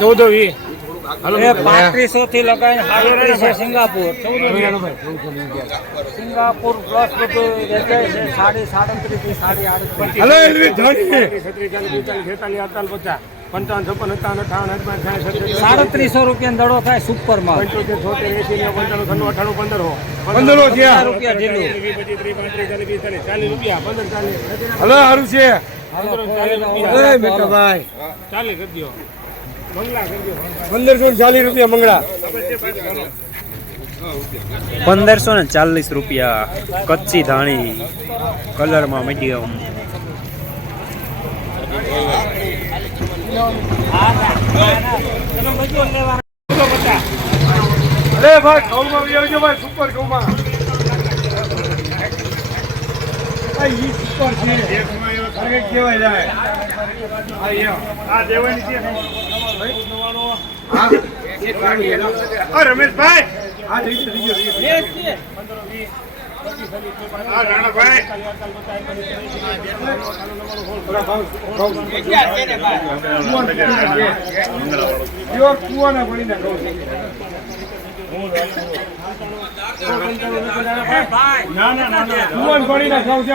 ચૌદો વી પાંત્રીસો થી લગાવીને સાડત્રીસો સિંગાપુર. સિંગાપુર પ્લસ બધું વેચાય છે સાડી સાડત્રીસથી સાડી આડત્રીસ પંચાવન છપ્પન સત્તાવન અઠાવન સાઠ સાડત્રીસો રૂપિયા દડો થાય સુપરમાં પંચોતેર છોતેર એસી પંચાણું છન્નું અઠાણું પંદર હો પંદરો થયા. રૂપિયા ચાલીસ રૂપિયા પંદર ચાલીસ. હલો સારું છે. ચાલીસ કરી દો પંદરસો ચાલીસ રૂપિયા મંગળા. પંદરસો ને ચાલીસ રૂપિયા કચ્છી ધાણી કલરમાં મીડિયમ. અરે ભાઈ ઘઉંમાં બી આવજો ભાઈ સુપર ઘઉંમાં. ભાઈ ઈ સુપર છે. જાય રમેશભાઈ. કુવાના ભણીને કહું છે. ના ના ના ના. કુવાના પાણીના ઘઉં છે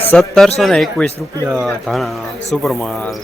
સત્તરસો ને એકવીસ રૂપિયા ધાણા સુપર માલ.